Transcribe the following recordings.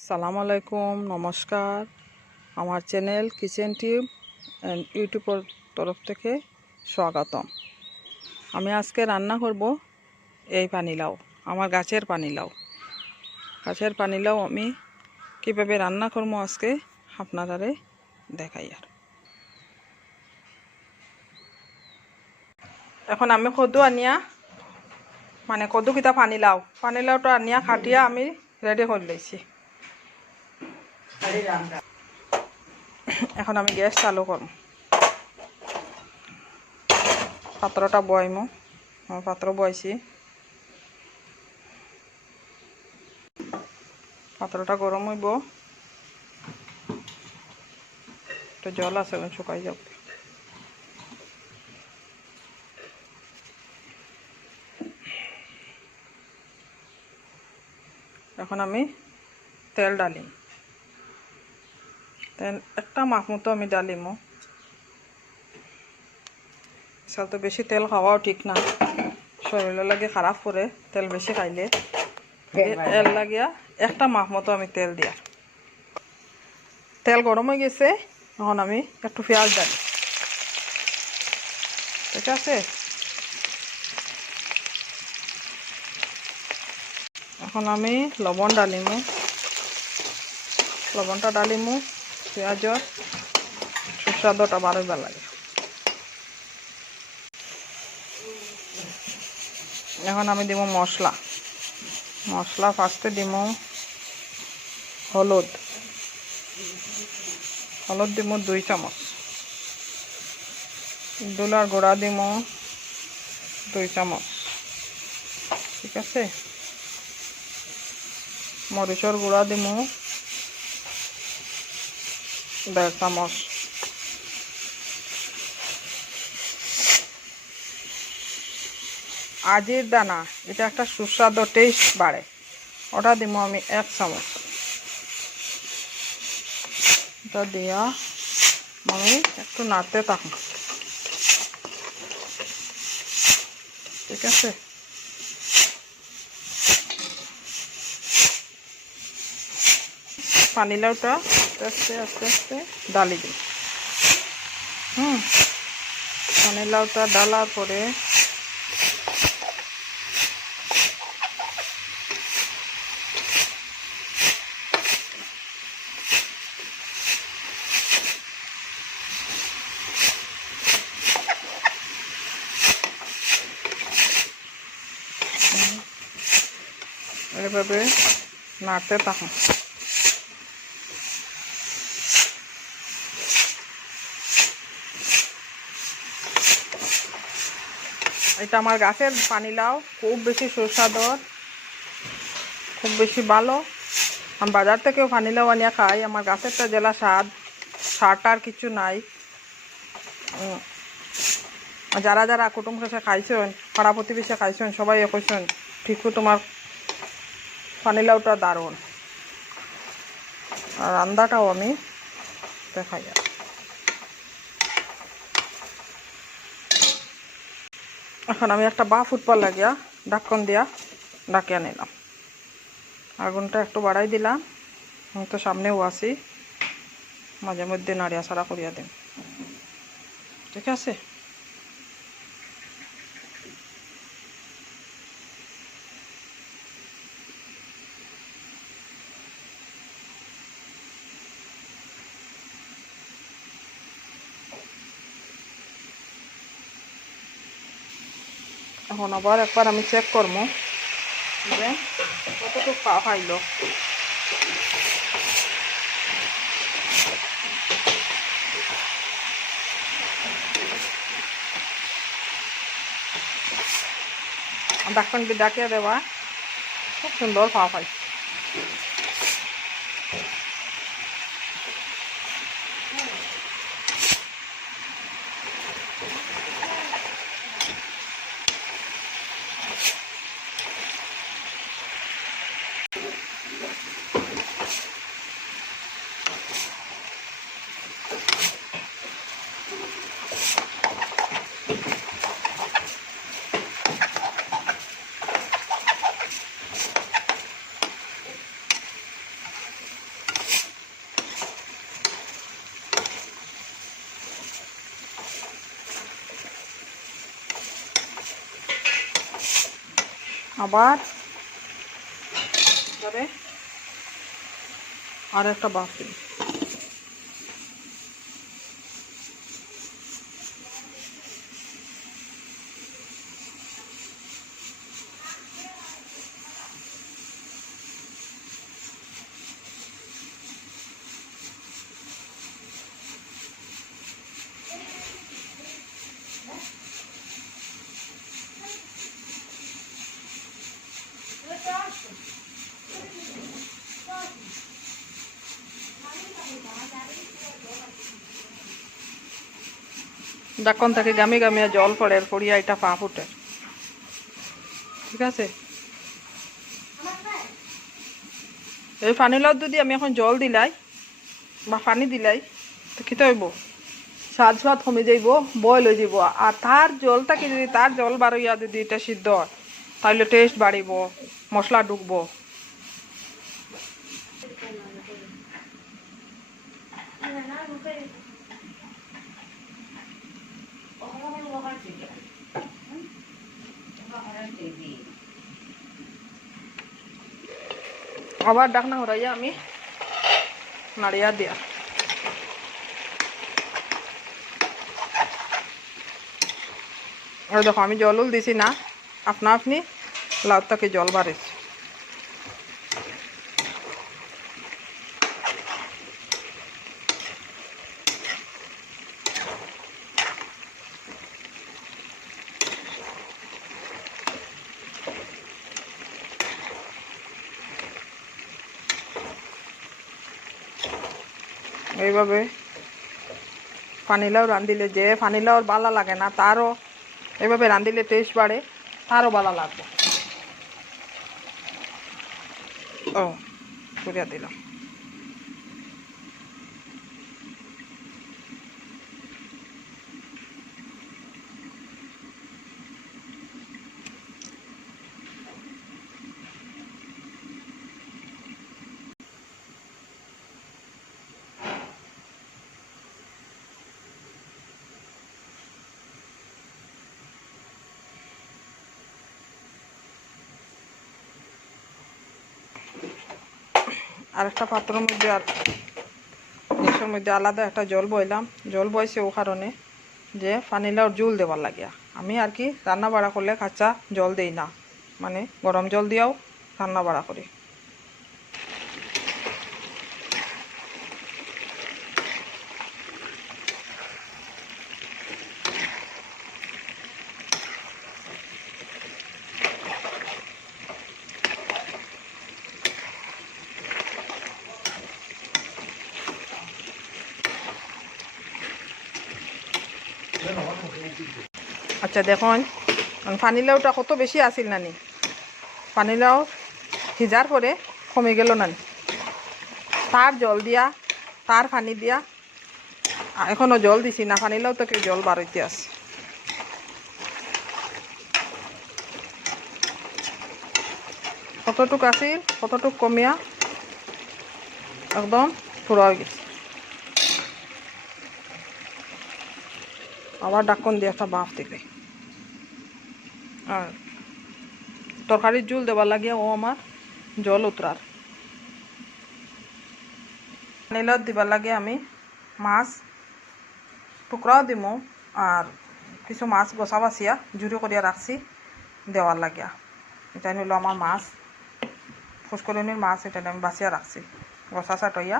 আসসালামু আলাইকুম, নমস্কার। আমার চ্যানেল কিচেন টিউব অ্যান্ড ইউটিউবের তরফ থেকে স্বাগতম। আমি আজকে রান্না করব এই পানিলাউ, আমার গাছের পানিলাউ আমি কীভাবে রান্না করবো আজকে আপনারারে দেখাই। আর এখন আমি কদু আনিয়া কদু কিতা পানিলাউটা আনিয়া কাটিয়া আমি রেডি করে লইছি। এখন আমি গ্যাস চালু করব, পাত্রটা বয়াইমু। পাত্র বয়াইছি, পাত্রটা গরম হইব, একটু জল আছে শুকাই যাব। এখন আমি তেল ডালিম, তেল একটা মাখ মতো আমি ডালিমো। তো বেশি তেল খাওয়াও ঠিক না, শরীরের লাগে খারাপ করে তেল বেশি খাইলে। তেল লাগিয়া একটা মাখ মতো আমি তেল দিয়া, তেল গরম হয়ে গেছে। এখন আমি একটু পেঁয়াজ ডালি, ঠিক আছে। এখন আমি লবণ ডালিমু, লবণটা ডালিমু পেঁয়াজর সুস্বাদুটা বাড়াইবা লাগে। এখন আমি দিব মশলা ফার্স্টে দিব হলুদ দিব 2 চামচ, দুলার গুঁড়া দিব 2 চামচ, ঠিক আছে। মরিচর গুঁড়া দিব 1.5 চামচ, আজির দানা, এটা একটা সুস্বাদু টেস্ট বাড়ে, ওটা দিব আমি 1 চামচ। এটা দিয়া আমি একটু নাড়তে থাকবো, ঠিক আছে। পানিলাউটা আস্তে আস্তে ডালি দিই। পানিলাউটা ডালার পরে এভাবে নাড়তে থাকুন। এটা আমার গাছের পানিলাউ, খুব বেশি সুস্বাদু, খুব বেশি ভালো। আমি বাজার থেকেও পানিলাউ আনিয়া খাই, আমার গাছেরটা জেলা সারটা আর কিছু নাই। যারা যারা কুটুম কাছে খাইছেন, পাড়া প্রতিবেশী খাইছেন, সবাই কইছেন ঠিকও তোমার পানিলাউটা দারুণ। আর রান্নাটাও আমি দেখাই। এখন আমি একটা বাফ উঠবার লাগিয়া ঢাকন দিয়া ডাকিয়া নিলাম, আগুনটা একটু বাড়াই দিলাম। আমি তো সামনেও আছি, মাঝে মধ্যে নাড়িয়া ছাড়া করিয়া দিন, ঠিক আছে। এখন আবার একবার আমি চেক করবো যে কতটুকু পাইল। ঢাকন ডাকিয়ে দেওয়া খুব সুন্দর পাই। আবার আর একটা বাফ দিন। ঢাকন থেকে গামি গামিয়া জল পড়ে পড়িয়া এটা পা ফুটে। ঠিক আছে, এই পানিলাও যদি আমি এখন জল দিলাই বা পানি দিলাই তো কি হইব, স্বাদ স্বাদ কমে যাইব, বয়ল হয়ে যাব। আর তার জলটাকে যদি তার জল বাড়াইয়া যদি এটা সিদ্ধ হয় তাহলে টেস্ট বাড়িব, মশলা ঢুকবো। আবার ডাকনা হরাইয়া আমি নাড়িয়া দিয়া আর দেখো আমি জল দিছি না, আপনা আপনি লাউটাকে জল বাড়েছে। এইভাবে পানিলাও রাঁধিলে যে পানিলাওর বালা লাগে না তারও এইভাবে রাঁধিলে টেস্ট বাড়ে, তারও বালা লাগবে। ও করিয়া দিলাম। আর একটা পাত্রের মধ্যে আর গ্যাসের মধ্যে আলাদা একটা জল বইলাম। জল বইছে ও কারণে যে পানিলাওর জল দেওয়ার লাগিয়া। আমি আর কি রান্না বাড়া করলে কাঁচা জল দেই না, মানে গরম জল দিয়াও রান্না বাড়া করি। আচ্ছা দেখুন পানিলাওটা কত বেশি আসিল নানি, পানিলাও সিজার পরে কমে গেল নানি, তার জল দিয়া তার পানি দিয়া এখনো জল দিছি না, পানিলাও থেকে জল বাড়াইতে আছে। কতটুক আসিল কতটুক কমিয়া একদম পুরা হয়ে গেছে। আবার ঢাকন দিয়ে একটা বাফ দিলে আর তরকারির জল দেবার লাগিয়া ও আমার জল উতরার। পানিলাও দিবার লাগে আমি মাছ টুকরাও দিমু আর কিছু মাছ বসা বাছিয়া জুড়ি করিয়া রাখছি দেওয়ার লাগিয়া। এটা হলো আমার মাছ, ফুসকরণির মাছ, এটা আমি বাছিয়া রাখছি। গসা চাটইয়া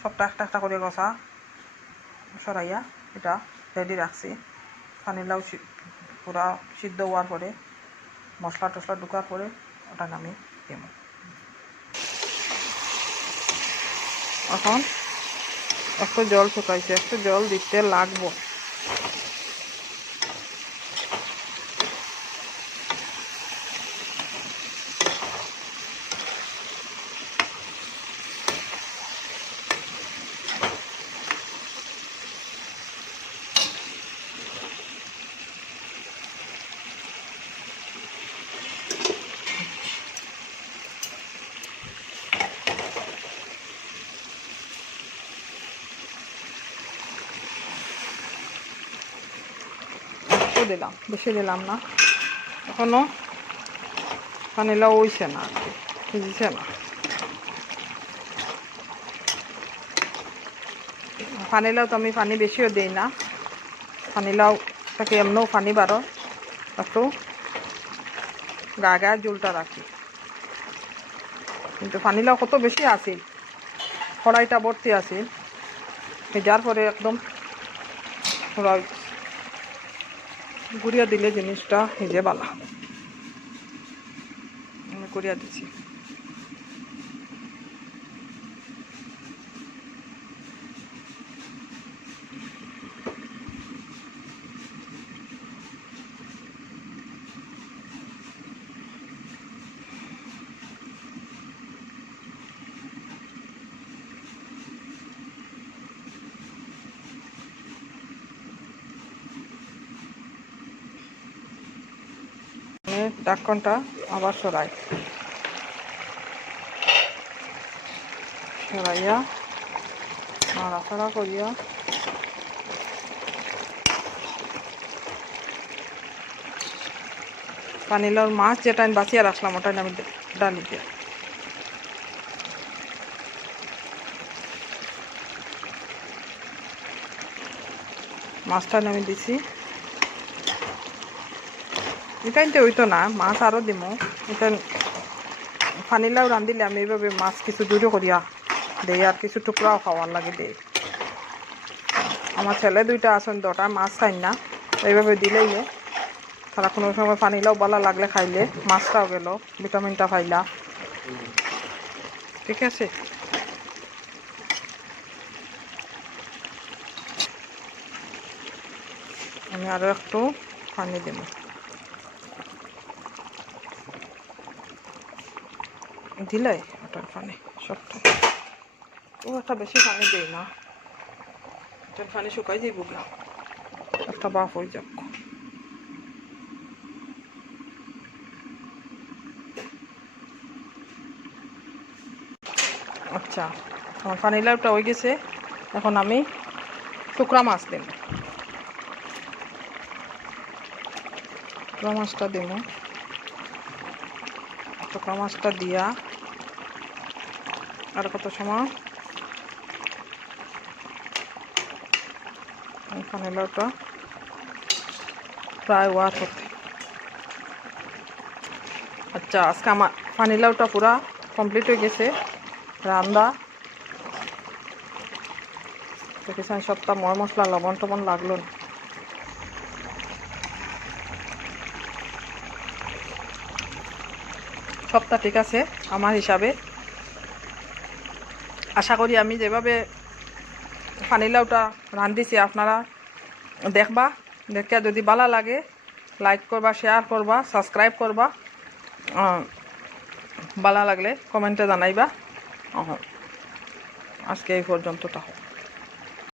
সবটা একটা একটা করে গসা সরাইয়া এটা রেডি রাখছি। পানিলাও পুরা সিদ্ধ হওয়ার পরে মশলা টশলা ঢুকার পরে ওটা আমি দিব। এখন একটু জল শুকাইছে, একটু জল দিতে লাগবো। দিলাম, বেশি দিলাম না, এখনো পানিলাও হইছে না আর কি, ভিজিছে না। পানিলাও তো আমি পানি বেশিও দিই না, পানিলাও থেকে এমনও পানি বারো, একটু গা গায়ে জলটা রাখি। কিন্তু পানিলাও কত বেশি আসিল, কড়াইটা ভর্তি আসিল, ভেজার পরে একদম পুরা গুড়িয়া দিলে জিনিসটা ভিজে বালা। আমি গুড়িয়া দিছি। ঢাকনটা আবার সরাইয়া নাড়াচাড়া করিয়া পানিলাওর মাছ যেটা আমি বাঁচিয়ে রাখলাম ওটা আমি ডালি দিয়ে মাছটা আমি দিছি। এটা কিন্তু হইতো না, মাছ আরও দিব। এটা পানিলাও রাঁধিলে আমি এইভাবে মাছ কিছু জুড়ো করিয়া দেই, আর কিছু টুকরাও খাওয়ার লাগে দেই। আমার ছেলে দুইটা আছেন, দুটা মাছ খাই না, এইভাবে দিলেই তারা কোনো সময় পানিলাও বালা লাগলে খাইলে মাছটাও গেল, ভিটামিনটা পাইলা। ঠিক আছে, আমি আরও একটু পানি দেব। দিলে ওটার পানি সবটা, ও একটা বেশি পানি দেই না, ওটার পানি শুকাই যাইব, একটা বাফ হয়ে যাক। আচ্ছা, আমার পানিলাওটা হয়ে গেছে। এখন আমি টুকরা মাছ দেব, টুকরা মাছটা দেব। টুকরা মাছটা দিয়া আর কত সময় পানিলাওটা প্রায় ওয়ার হতে। আচ্ছা, আজকে আমার পানিলাওটা পুরা কমপ্লিট হয়ে গেছে রান্না। দেখেছেন সবটা ময় মশলা লবণ টবণ লাগলো না। সবটা ঠিক আছে আমার হিসাবে। আশা করি আমি যেভাবে পানিলাওটা রাঁধিছি আপনারা দেখবা, দেখে যদি ভালো লাগে লাইক করবা, শেয়ার করবা, সাবস্ক্রাইব করবা, ভালো লাগলে কমেন্টে জানাইবা। আজকে এই পর্যন্তটা।